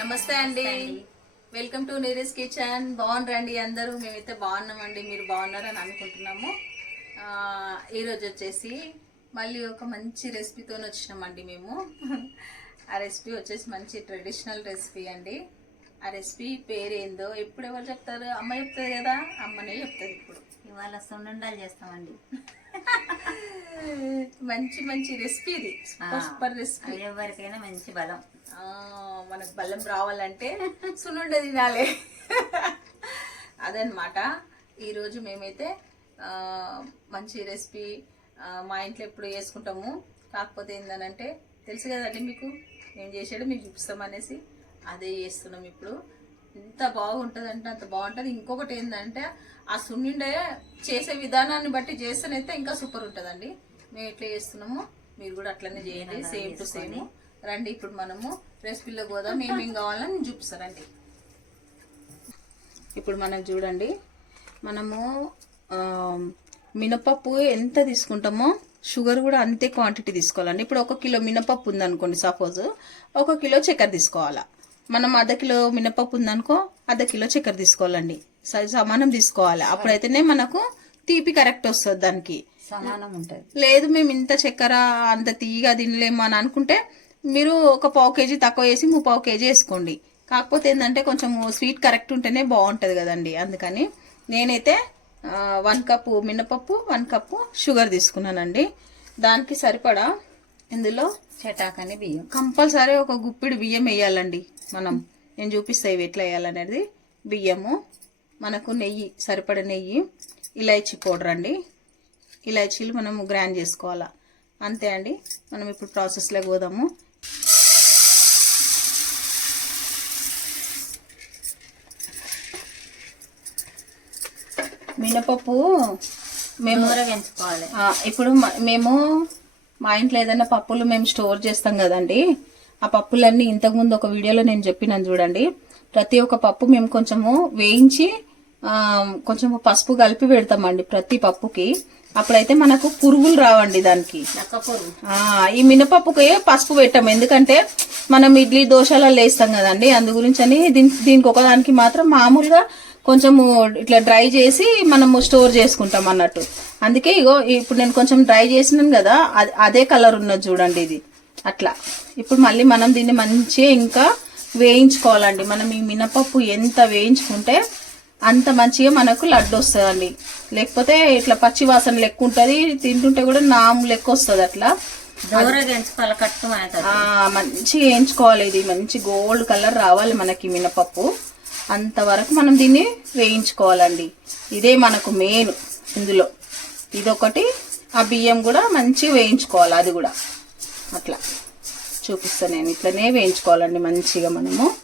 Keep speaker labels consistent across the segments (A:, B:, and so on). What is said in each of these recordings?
A: నమస్తే అండి. Welcome to Neeraj kitchen బాగున్నారండి అందరూ? మేమైతే బాగున్నామండి. మీరు బాగున్నారని అనుకుంటున్నాము. ఈరోజు వచ్చేసి మళ్ళీ ఒక మంచి రెసిపీతో వచ్చినామండి మేము. ఆ రెసిపీ వచ్చేసి మంచి ట్రెడిషనల్ రెసిపీ అండి. ఆ రెసిపీ పేరేందో ఎప్పుడు ఎవరు చెప్తారు? అమ్మ చెప్తుంది కదా? అమ్మనే చెప్తుంది ఇప్పుడు.
B: ఇవాళ సున్నుండాలు చేస్తామండి.
A: మంచి మంచి రెసిపీ ఇది. సూపర్ రెసిపీ
B: ఎవరికైనా మంచి బలం.
A: మనకు బలం రావాలంటే సున్నుండ తినాలి. అదనమాట ఈరోజు మేమైతే మంచి రెసిపీ మా ఇంట్లో ఎప్పుడు చేసుకుంటాము. కాకపోతే ఏంటనంటే తెలుసు కదండి మీకు మేము చేసేది మీకు చూపిస్తాం అనేసి అదే చేస్తున్నాం ఇప్పుడు. ఎంత బాగుంటుంది అంటే అంత బాగుంటుంది. ఇంకొకటి ఏంటంటే ఆ సున్నిండే చేసే విధానాన్ని బట్టి చేస్తేనైతే ఇంకా సూపర్ ఉంటుందండి. మేము ఎట్లా చేస్తున్నామో మీరు కూడా అట్లనే చేయండి. Same to same. రండి ఇప్పుడు మనము రెసిపీలో పోదాం. ఏమేం కావాలని నేను చూపిస్తానండి ఇప్పుడు మనం చూడండి. మనము మినపప్పు ఎంత తీసుకుంటామో షుగర్ కూడా అంతే క్వాంటిటీ తీసుకోవాలండి. ఇప్పుడు ఒక కిలో మినపప్పు ఉందనుకోండి సపోజ్. ఒక కిలో చక్కెర తీసుకోవాలా? మనం అర్ధ కిలో మినపప్పు ఉందనుకో అర్ధ కిలో చక్కెర తీసుకోవాలండి. సమానం తీసుకోవాలి. అప్పుడైతేనే మనకు తీపి కరెక్ట్ వస్తుంది దానికి.
B: సమానం ఉంటుంది.
A: లేదు మేము ఇంత చక్కెర అంత తీయగా తినలేము అని అనుకుంటే మీరు ఒక పావు కేజీ తక్కువ వేసి ముప్పావు కేజీ వేసుకోండి. కాకపోతే ఏంటంటే కొంచెం స్వీట్ కరెక్ట్ ఉంటేనే బాగుంటుంది కదండి. అందుకని నేనైతే వన్ కప్పు మినపప్పు వన్ కప్పు షుగర్ తీసుకున్నానండి. దానికి సరిపడా ఇందులో
B: చటాకని బియ్యం.
A: కంపల్సరీ ఒక గుప్పిడి బియ్యం వేయాలండి మనం. నేను చూపిస్తా ఇవి ఎట్లా వేయాలనేది. బియ్యము మనకు నెయ్యి సరిపడ నెయ్యి ఇలాచీ పౌడర్ అండి. ఇలాచీలు మనము గ్రైండ్ చేసుకోవాలా. అంతే అండి. మనం ఇప్పుడు ప్రాసెస్లోకి పోదాము. మినపప్పు మేము ఇప్పుడు మేము మా ఇంట్లో ఏదైనా పప్పులు మేము స్టోర్ చేస్తాం కదండి. ఆ పప్పులన్నీ ఇంతకుముందు ఒక వీడియోలో నేను చెప్పినాను చూడండి. ప్రతి ఒక్క పప్పు మేము కొంచెము వేయించి కొంచెం పసుపు కలిపి పెడతామండి ప్రతి పప్పుకి. అప్పుడైతే మనకు పురుగులు రావండి దానికి. ఈ మినపప్పుకి పసుపు పెట్టాము ఎందుకంటే మనం ఇడ్లీ దోశలలో వేస్తాం కదండి. అందు గురించి అని దీని దీనికి ఒకదానికి మాత్రం మామూలుగా కొంచెము ఇట్లా డ్రై చేసి మనము స్టోర్ చేసుకుంటాం అన్నట్టు. అందుకే ఇగో ఇప్పుడు నేను కొంచెం డ్రై చేసినాను కదా అద- కలర్ ఉన్నది చూడండి ఇది. అట్లా. ఇప్పుడు మళ్ళీ మనం దీన్ని మంచిగా ఇంకా వేయించుకోవాలండి. మనం ఈ మినపప్పు ఎంత వేయించుకుంటే అంత మంచిగా మనకు లడ్డు వస్తుందండి. లేకపోతే ఇట్లా పచ్చి వాసన లెక్క ఉంటుంది తింటుంటే కూడా నాము లెక్క వస్తుంది అట్లా. మంచిగా వేయించుకోవాలి ఇది. మంచి గోల్డ్ కలర్ రావాలి మనకి మినపప్పు. అంతవరకు మనం దీన్ని వేయించుకోవాలండి. ఇదే మనకు మెయిన్ ఇందులో. ఇదొకటి ఆ బియ్యం కూడా మంచిగా వేయించుకోవాలి అది కూడా. అట్లా. చూపిస్తాను నేను ఇట్లనే వేయించుకోవాలండి మంచిగా మనము.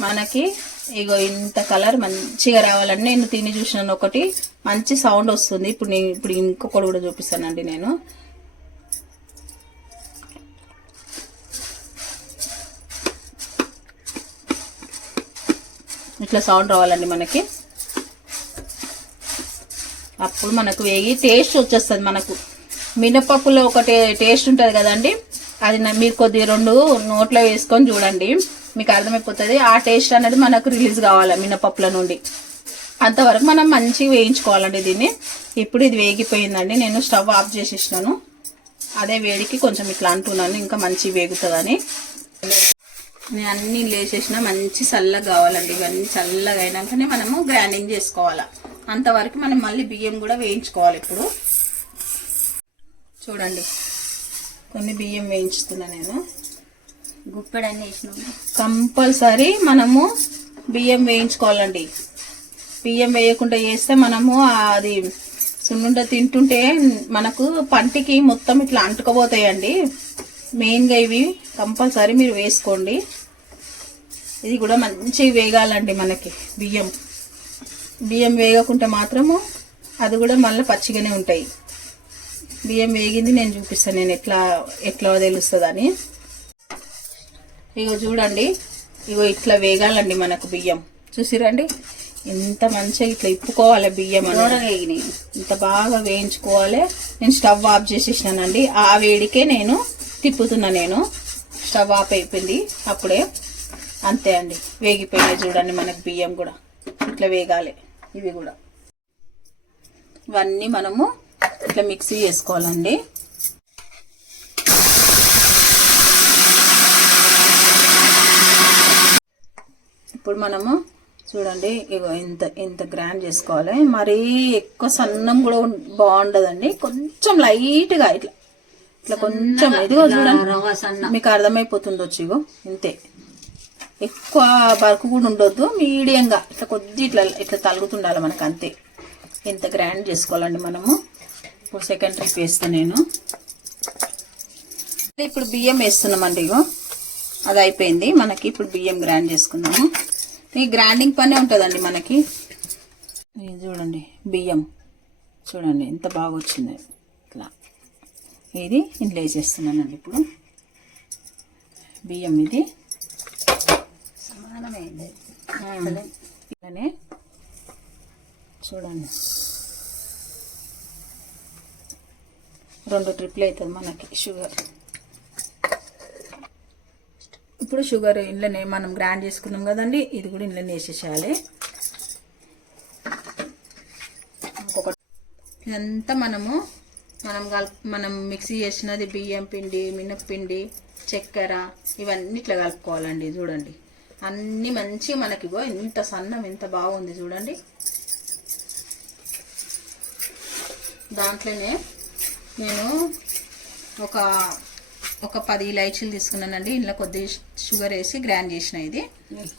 A: మనకి ఇగో ఇంత కలర్ మంచిగా రావాలని నేను తిని చూసినాను. ఒకటి మంచి సౌండ్ వస్తుంది. ఇప్పుడు నేను ఇప్పుడు ఇంకొకటి కూడా చూపిస్తానండి నేను. ఇట్లా సౌండ్ రావాలండి మనకి. అప్పుడు మనకు వేగి టేస్ట్ వచ్చేస్తుంది మనకు. మినపప్పులో ఒక టేస్ట్ ఉంటుంది కదండి. అది మీరు కొద్ది రెండు నోట్లో వేసుకొని చూడండి. మీకు అర్థమైపోతుంది. ఆ టేస్ట్ అనేది మనకు రిలీజ్ కావాలి మినపప్పుల నుండి. అంతవరకు మనం మంచిగా వేయించుకోవాలండి దీన్ని. ఇప్పుడు ఇది వేగిపోయిందండి. నేను స్టవ్ ఆఫ్ చేసేసినాను. అదే వేడికి కొంచెం ఇట్లా అంటున్నాను. ఇంకా మంచి వేగుతుందని. నేను అన్ని లేచేసిన మంచి చల్లగా కావాలండి. ఇవన్నీ చల్లగా అయినాకనే మనము గ్రైండింగ్ చేసుకోవాలి. అంతవరకు మనం మళ్ళీ బియ్యం కూడా వేయించుకోవాలి ఇప్పుడు. చూడండి. కొన్ని బియ్యం వేయించుతున్నా నేను.
B: గుప్పెడన్నీ వేసినా. వేసినాము
A: కంపల్సరీ మనము బియ్యం వేయించుకోవాలండి. బియ్యం వేయకుండా చేస్తే మనము అది సున్నుండ తింటుంటే మనకు పంటికి మొత్తం ఇట్లా అంటుకుపోతాయండి. మెయిన్గా ఇవి కంపల్సరీ మీరు వేసుకోండి. ఇది కూడా మంచిగా వేగాలండి మనకి బియ్యం. బియ్యం వేగకుంటే మాత్రము అది కూడా మళ్ళీ పచ్చిగానే ఉంటాయి. బియ్యం వేగింది నేను చూపిస్తాను నేను ఎట్లా ఎట్లా తెలుస్తుందని. ఇగో చూడండి ఇగో ఇట్లా వేగాలండి మనకు బియ్యం. చూసిరండి? ఎంత మంచిగా ఇట్లా ఇప్పుకోవాలి బియ్యం
B: వేగినాయి.
A: ఇంత బాగా వేయించుకోవాలి. నేను స్టవ్ ఆఫ్ చేసేసినానండి. ఆ వేడికే నేను తిప్పుతున్నా నేను. స్టవ్ ఆఫ్ అయిపోయింది అప్పుడే. అంతే అండి. వేగిపోయినాయి చూడండి మనకి బియ్యం కూడా. ఇట్లా వేగాలి. ఇవి కూడా. ఇవన్నీ మనము ఇట్లా మిక్సీ చేసుకోవాలండి. ఇప్పుడు మనము చూడండి ఇగో ఇంత ఇంత గ్రైండ్ చేసుకోవాలి. మరీ ఎక్కువ సన్నం కూడా బాగుండదండి. కొంచెం లైట్గా ఇట్లా ఇట్లా కొంచెం ఇదిగో చూడండి. మీకు అర్థమైపోతుండొచ్చు ఇగో. ఇంతే. ఎక్కువ బరుకు కూడా ఉండొద్దు మీడియంగా. ఇట్లా కొద్ది ఇట్లా ఇట్లా తలుగుతుండాలి మనకు అంతే. ఇంత గ్రైండ్ చేసుకోవాలండి మనము? ఇప్పుడు సెకండ్ ట్రిప్ వేస్తే నేను. ఇప్పుడు బియ్యం వేస్తున్నామండి ఇగో. అది అయిపోయింది. మనకి ఇప్పుడు బియ్యం గ్రైండ్ చేసుకుందాము. ఈ గ్రైండింగ్ పనే ఉంటుందండి మనకి. ఇది చూడండి బియ్యం. చూడండి ఎంత బాగా వచ్చింది. ఇట్లా. ఇది ఇంట్లో వేసేస్తున్నానండి ఇప్పుడు. బియ్యం ఇది.
B: సమానమైంది
A: ఇలానే చూడండి. రెండు ట్రిప్లు అవుతుంది మనకి షుగర్. ఇప్పుడు షుగర్ ఇంట్లోనే మనం గ్రైండ్ చేసుకున్నాం కదండి ఇది కూడా ఇంట్లోనే వేసేసేయాలి. ఇదంతా మనము మనం కల్ మనం మిక్సీ చేసినది బియ్యం పిండి మినప్పిండి చక్కెర ఇవన్నీ ఇట్లా కలుపుకోవాలండి చూడండి. అన్నీ మంచి మనకి ఇగో ఇంత సన్నం ఎంత బాగుంది చూడండి. దాంట్లోనే నేను ఒక ఒక పది ఇలైచీలు తీసుకున్నానండి. ఇందులో కొద్ది షుగర్ వేసి గ్రైండ్ చేసిన ఇది.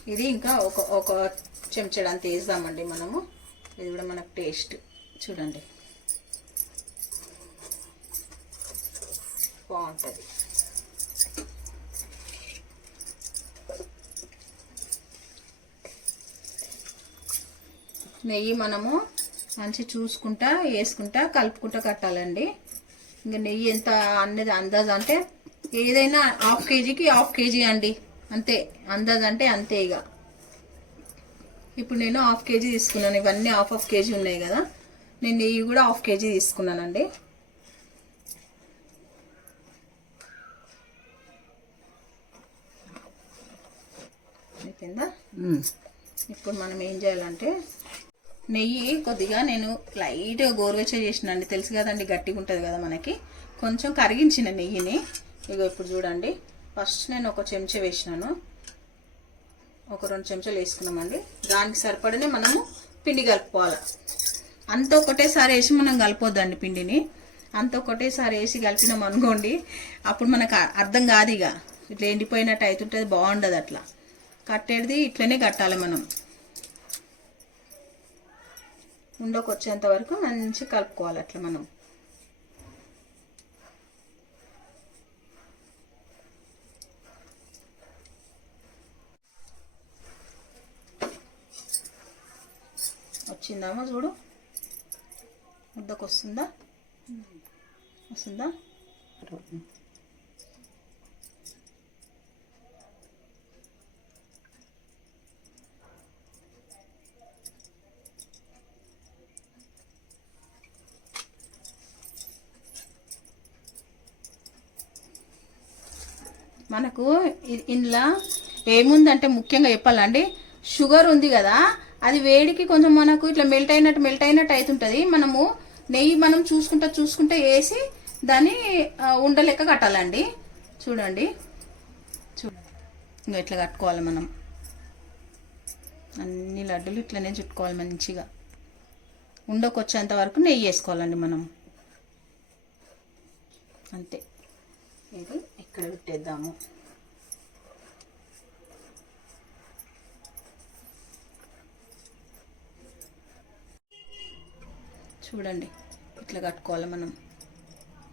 A: ఇది ఇంకా ఒక ఒక చెంచాడు అంత వేద్దామండి మనము. ఇది కూడా మనకు టేస్ట్. చూడండి. బాగుంటుంది. నెయ్యి మనము మంచి చూసుకుంటా వేసుకుంటా కలుపుకుంటా కట్టాలండి. ఇంకా నెయ్యి ఎంత అనేది అందాజ అంటే ఏదైనా హాఫ్ కేజీకి హాఫ్ కేజీ అండి. అంతే అందాజ అంటే అంతే ఇక. ఇప్పుడు నేను హాఫ్ కేజీ తీసుకున్నాను. ఇవన్నీ హాఫ్ హాఫ్ కేజీ ఉన్నాయి కదా. నేను నెయ్యి కూడా హాఫ్ కేజీ తీసుకున్నానండి. అయిపోయిందా? ఇప్పుడు మనం ఏం చేయాలంటే నెయ్యి కొద్దిగా నేను లైట్గా గోరువెచ్చ చేసినండి. తెలుసు కదండి గట్టిగా ఉంటుంది కదా మనకి. కొంచెం కరిగించిన నెయ్యిని. ఇగో ఇప్పుడు చూడండి. ఫస్ట్ నేను ఒక చెంచా వేసినాను. ఒక రెండు చెంచాలు వేసుకున్నామండి. దానికి సరిపడనే మనము పిండి కలుపుకోవాలి. అంత ఒకటేసారి వేసి మనం కలపొద్దండి పిండిని. అంత ఒకటేసారి వేసి కలిపినాం అనుకోండి అప్పుడు మనకు అర్థం కాదు ఇక. ఇట్లా ఎండిపోయినట్టు అవుతుంటుంది బాగుండదు అట్లా. కట్టేది ఇట్లనే కట్టాలి మనం. ఉండకు వచ్చేంత వరకు మంచి కలుపుకోవాలి అట్లా మనం. వచ్చిందామా చూడు? ముద్దకు వస్తుందా వస్తుందా మనకు ఇ- ఇందులో ఏముందంటే ముఖ్యంగా చెప్పాలండి షుగర్ ఉంది కదా అది వేడికి కొంచెం మనకు ఇట్లా మెల్ట్ అయినట్టు మెల్ట్ అయినట్టు అవుతుంటుంది మనము నెయ్యి మనం చూసుకుంటా చూసుకుంటా వేసి దాన్ని ఉండ ఉండలెక్క కట్టాలండి. చూడండి. చూ ఇంకా ఇట్లా కట్టుకోవాలి మనం? అన్ని లడ్డూలు ఇట్లనే చుట్టుకోవాలి మంచిగా. ఉండకొచ్చేంత వరకు నెయ్యి వేసుకోవాలండి మనం. అంతే. ఇది ఇక్కడ పెట్టేద్దాము. చూడండి. ఇట్లా కట్టుకోవాలి మనం.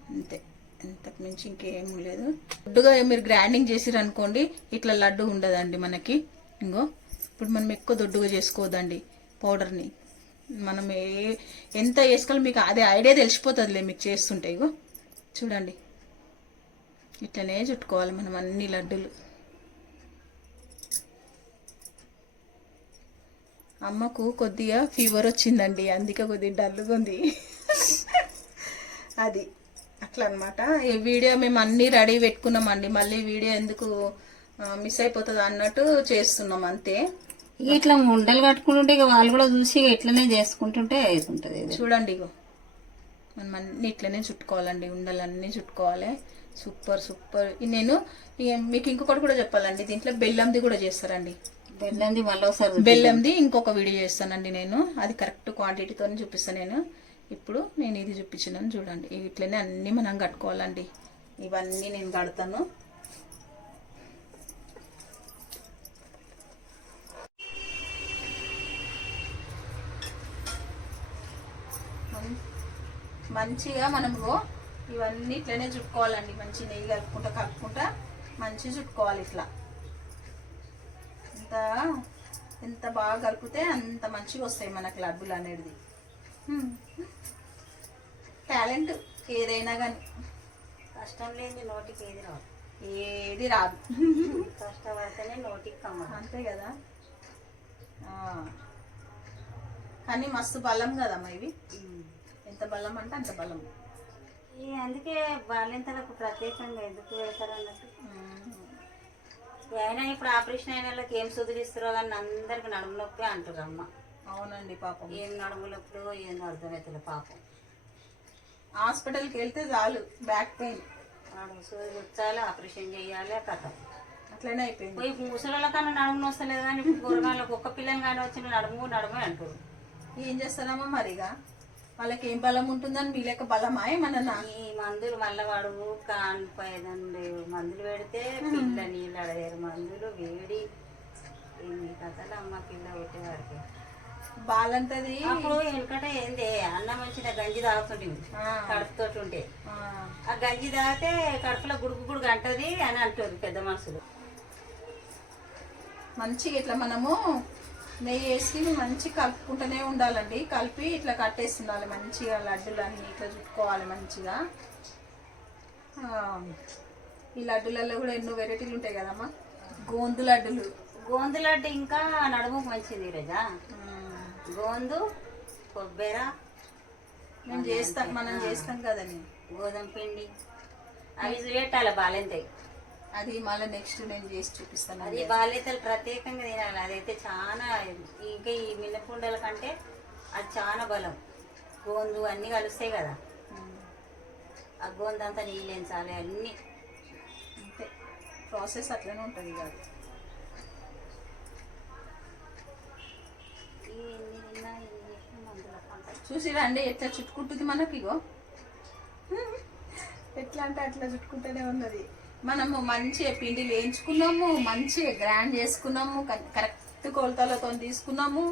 A: అంతే. ఇంతకు మించి ఇంకేం లేదు. లడ్డుగా మీరు గ్రైండింగ్ చేసిరు అనుకోండి ఇట్లా లడ్డు ఉండదండి మనకి. ఇంకో ఇప్పుడు మనం ఎక్కువ దొడ్డుగా చేసుకోవద్దండి పౌడర్ని. మనం ఏ ఎంత వేసుకోవాలి మీకు అదే ఐడియా తెలిసిపోతుందిలే మీకు చేస్తుంటే ఇగో. చూడండి. ఇట్లనే చుట్టుకోవాలి మనం అన్ని లడ్డూలు. అమ్మకు కొద్దిగా ఫీవర్ వచ్చిందండి. అందుకే కొద్దిగా డల్లుగా ఉంది. అది అట్లా అనమాట ఈ వీడియో మేము అన్ని రెడీ పెట్టుకున్నామండి. మళ్ళీ వీడియో ఎందుకు మిస్ అయిపోతుంది అన్నట్టు చేస్తున్నాం అంతే.
B: ఇట్లా ఉండలు కట్టుకుంటుంటే ఇక వాళ్ళు కూడా చూసి ఇక ఇట్లనే చేసుకుంటుంటే అవుతుంటది
A: చూడండి ఇగో. మనం అన్ని ఇట్లనే చుట్టుకోవాలండి. ఉండలన్నీ చుట్టుకోవాలి. Super super. నేను మీకు ఇంకొకటి కూడా చెప్పాలండి. దీంట్లో బెల్లంది కూడా చేస్తారండి.
B: బెల్లంది మళ్ళీ ఒకసారి
A: బెల్లంది ఇంకొక వీడియో చేస్తానండి నేను. అది కరెక్ట్ క్వాంటిటీతో చూపిస్తాను నేను. ఇప్పుడు నేను ఇది చూపించినాను చూడండి. ఇట్లనే అన్ని మనం కట్టుకోవాలండి. ఇవన్నీ నేను కడతాను. మంచిగా మనము ఇవన్నీ ఇట్లనే చుట్టుకోవాలండి. మంచి నెయ్యి కలుపుకుంటా కలుపుకుంటా మంచిగా చుట్టుకోవాలి ఇట్లా. ఎంత ఎంత బాగా కలిపితే అంత మంచిగా వస్తాయి మనకు లడ్డూలు అనేది. టాలెంట్ ఏదైనా కానీ
B: కష్టం లేని నోటికి ఏది రాదు.
A: ఏది రాదు.
B: కష్టపడితేనే నోటికి కమ్మ
A: అంతే కదా. కానీ మస్తు బలం కదమ్మా ఇవి? ఎంత బలం అంటే అంత బలం.
B: అందుకే బాలింతలకు ప్రత్యేకంగా ఎందుకు వెళ్తారు అన్నట్టు. అయినా ఇప్పుడు ఆపరేషన్ అయిన వాళ్ళకి ఏం సుధరిస్తారో కానీ అందరికి నడుము నొప్పి అంటారు అమ్మ
A: అవునండి పాపం.
B: ఏం నడుము నొప్పులు ఏం అర్థమవుతుంది పాపం.
A: హాస్పిటల్కి వెళ్తే చాలు బ్యాక్ పెయిన్.
B: గుచ్చాలి ఆపరేషన్ చేయాలి కథ.
A: అట్లనే అయిపోయింది.
B: పోయి ముసలి కన్నా నడుము నొస్తలేదు కానీ ఇప్పుడు కూరగాయలకు ఒక్క పిల్లని కానీ వచ్చిన నడుము నడుమే అంటారు
A: ఏం చేస్తారమ్మా మరిగా? వాళ్ళకి ఏం బలం ఉంటుందని మీ లెక్క బలమా ఏమన్నా
B: ఈ మందులు మళ్ళీ వాడు కానిపోయేదండి మందులు పెడితే పిల్ల నీళ్ళు అడగారు. మందులు వేడి. ఎన్ని కథలు అమ్మ పిల్ల కొట్టేవాడికి
A: బాలంటది.
B: అప్పుడు వెనకట ఏంది? అన్నం మంచిగా గంజి తాగుతుంటుంది
A: ఆ,
B: కడుపుతో ఉంటే.
A: ఆ,
B: గంజి తాగితే కడుపులో గుడుగు గుడుగు అంటది అని అంటారు పెద్ద మనుషులు.
A: మంచిగా ఇట్లా మనము నెయ్యి వేసి మంచి కలుపుకుంటూనే ఉండాలండి. కలిపి ఇట్లా కట్టేసి ఉండాలి మంచిగా లడ్డూలు అన్ని ఇట్లా చుట్టుకోవాలి మంచిగా. ఈ లడ్డూలలో కూడా ఎన్నో వెరైటీలు ఉంటాయి కదమ్మా. గోందు లడ్డులు.
B: గోందు లడ్డు ఇంకా నడుముకు మంచిది రోజా. గోందు కొబ్బెర
A: మేము చేస్తాం మనం చేస్తాం కదని
B: గోధుమ పిండి. అవి చూపెట్టాలి బాలెంతాయి.
A: అది మళ్ళీ నెక్స్ట్ నేను చేసి చూపిస్తాను
B: అది బాలింతలు ప్రత్యేకంగా తినాలి. అదైతే చాలా ఇంకా ఈ మినపుండల కంటే అది చాలా బలం. గోందు అన్నీ కలుస్తాయి కదా. ఆ గోందు అంతా నీళ్ళేంచాలి అన్నీ.
A: అంతే. ప్రాసెస్ అట్లనే ఉంటుంది కాదు చూసిరా అండి ఎట్లా చుట్టుకుంటుంది మనకి ఇగో? ఎట్లా అంటే అట్లా చుట్టుకుంటూనే ఉన్నది. మనము మంచిగా పిండి వేయించుకున్నాము మంచిగా గ్రైండ్ చేసుకున్నాము కరెక్ట్ కొలతలతో తీసుకున్నాము.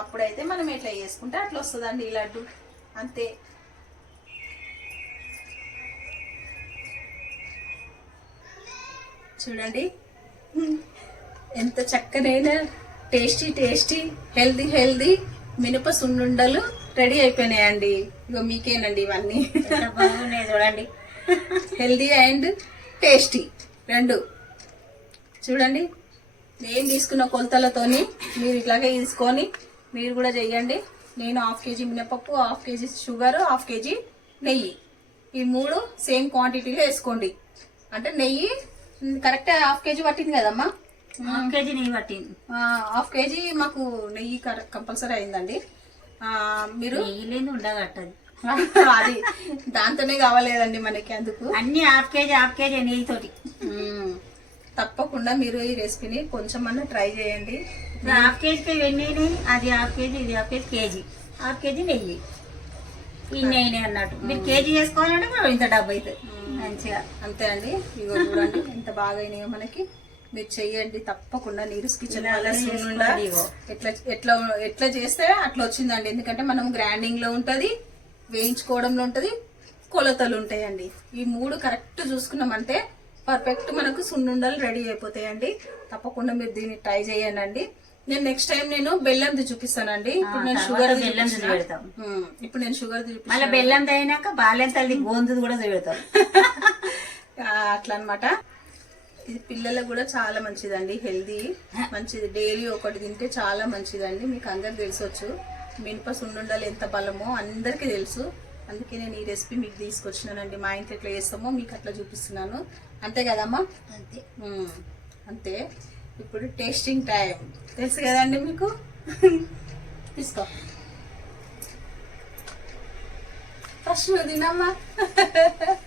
A: అప్పుడైతే మనం ఎట్లా చేసుకుంటే అట్లా వస్తుందండి ఈ లడ్డు. అంతే. చూడండి. ఎంత చక్కనైన టేస్టీ టేస్టీ హెల్దీ హెల్దీ మినప సున్నుండలు రెడీ అయిపోయినాయండి. ఇగో మీకేనండి ఇవన్నీ.
B: బాగున్నాయి చూడండి.
A: Healthy and tasty. రెండు. చూడండి నేను తీసుకున్న కొలతలతోని మీరు ఇట్లాగే తీసుకొని మీరు కూడా చెయ్యండి. నేను హాఫ్ కేజీ మినపప్పు half KG sugar half KG నెయ్యి. ఈ మూడు సేమ్ క్వాంటిటీలో వేసుకోండి. అంటే నెయ్యి కరెక్ట్ హాఫ్ కేజీ పట్టింది కదమ్మా?
B: హాఫ్ కేజీ నెయ్యి పట్టింది.
A: హాఫ్ కేజీ మాకు నెయ్యి కంపల్సరీ అయిందండి. మీరు
B: నెయ్యి లేని ఉండగట్టదు
A: అది దాంతోనే కావాలేదండి మనకి అందుకు.
B: అన్ని హాఫ్ కేజీ హాఫ్ కేజీ నెయ్యితోటి.
A: తప్పకుండా మీరు ఈ రెసిపీని కొంచెం అన్న ట్రై చేయండి.
B: హాఫ్ కేజీకి వెన్నీ నెయ్యి అది హాఫ్ కేజీ ఇది half KG KG. Half KG నెయ్యి. ఈ నెయ్యి అన్నట్టు. మీరు కేజీ చేసుకోవాలంటే కూడా ఇంత డబ్బు అవుతుంది మంచిగా.
A: అంతే అండి. ఇగో చూడండి ఎంత బాగా అయినాయో మనకి. మీరు చెయ్యండి తప్పకుండా నీరుస్ కిచెన్. ఎట్లా ఎట్లా ఎట్లా చేస్తే అట్లా వచ్చిందండి. ఎందుకంటే మనం గ్రైండింగ్లో ఉంటది వేయించుకోవడంలో ఉంటది కొలతలు ఉంటాయండి. ఈ మూడు కరెక్ట్ చూసుకున్నామంటే పర్ఫెక్ట్ మనకు సున్నుండలు రెడీ అయిపోతాయండి. తప్పకుండా మీరు దీన్ని ట్రై చేయండి నేను నెక్స్ట్ టైం నేను బెల్లంది చూపిస్తానండి. ఇప్పుడు నేను షుగర్
B: బెల్లంది పెడతాం.
A: ఇప్పుడు నేను షుగర్
B: మళ్ళీ బెల్లం తగినాక బాలెంతది గోందుది కూడా చూడతాం
A: ఆ, అట్లా అన్నమాట ఇది పిల్లలకు కూడా చాలా మంచిదండి హెల్దీ మంచిది. డైలీ ఒకటి తింటే చాలా మంచిదండి. మీకు అందరికి తెలిసొచ్చు. మినప సున్నుండలు ఎంత బలమో అందరికీ తెలుసు. అందుకే నేను ఈ రెసిపీ మీకు తీసుకొచ్చినానండి. మా ఇంట్లో ఎట్లా చేస్తామో మీకు అట్లా చూపిస్తున్నాను. అంతే కదమ్మా?
B: అంతే.
A: అంతే. ఇప్పుడు టేస్టింగ్ టైం. తెలుసు కదండి మీకు? తీసుకో. ఫస్ట్ తినమ్మా.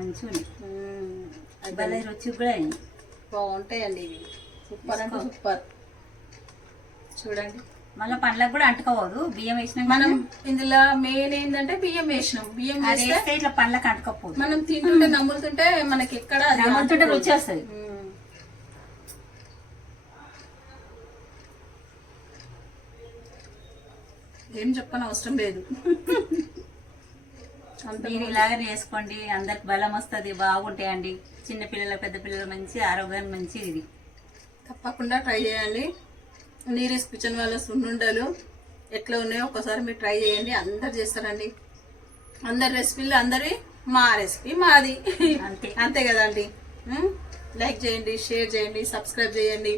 B: మంచిగా భలే రుచి కూడా అయింది.
A: బాగుంటాయండి ఇవి. సూపర్ అంటే సూపర్. చూడండి.
B: మళ్ళీ పండ్లకు కూడా అంటుకోవద్దు. బియ్యం వేసినాక
A: మనం ఇందులో మెయిన్ ఏంటంటే బియ్యం వేసినాం. బియ్యం వేస్తే
B: ఇట్లా పండ్లకు అంటుకోపోదు
A: మనం తింటుంటే నమ్ములుతుంటే మనకి ఎక్కడ
B: నమ్ముతుంటే రుచి వస్తుంది.
A: ఏం చెప్పని అవసరం లేదు.
B: మీరు ఇలాగే చేసుకోండి. అందరికి బలం వస్తుంది బాగుంటాయండి. చిన్న పిల్లల పెద్ద పిల్లలు మంచి ఆరోగ్యానికి మంచిది ఇది.
A: తప్పకుండా ట్రై చేయండి నీరీస్ కిచెన్ వాళ్ళ సున్నుండలు ఎట్లా ఉన్నాయో ఒకసారి మీరు ట్రై చేయండి. అందరు చేస్తారండి. అందరి రెసిపీలు అందరి మా రెసిపీ మాది.
B: అంతే.
A: అంతే కదండి? లైక్ చేయండి షేర్ చేయండి సబ్స్క్రైబ్ చేయండి.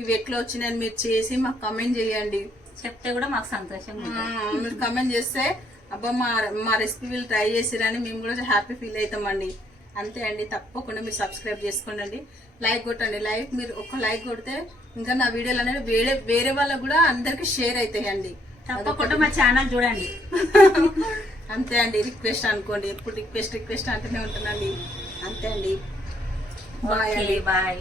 A: ఇవి ఎట్లా వచ్చినాయని మీరు చేసి మాకు కమెంట్ చేయండి.
B: చెప్తే కూడా మాకు ఉంటుంది.
A: మీరు కమెంట్ చేస్తే అబ్బా మా మా రెసిపీ వీళ్ళు ట్రై చేసిరని మేము కూడా హ్యాపీ ఫీల్ అవుతామండి అంతే అండి తప్పకుండా మీరు సబ్స్క్రైబ్ చేసుకోండి లైక్ కొట్టండి. లైక్ మీరు ఒక లైక్ కొడితే ఇంకా నా వీడియోలు అనేవి వేరే వేరే వాళ్ళకు కూడా అందరికి షేర్ అవుతాయండి
B: తప్పకుండా మా ఛానల్ చూడండి.
A: అంతే అండి రిక్వెస్ట్ అనుకోండి. ఎప్పుడు రిక్వెస్ట్ రిక్వెస్ట్ అంటూనే ఉంటానండి అంతే అండి. బాయ్ అండి.
B: బాయ్.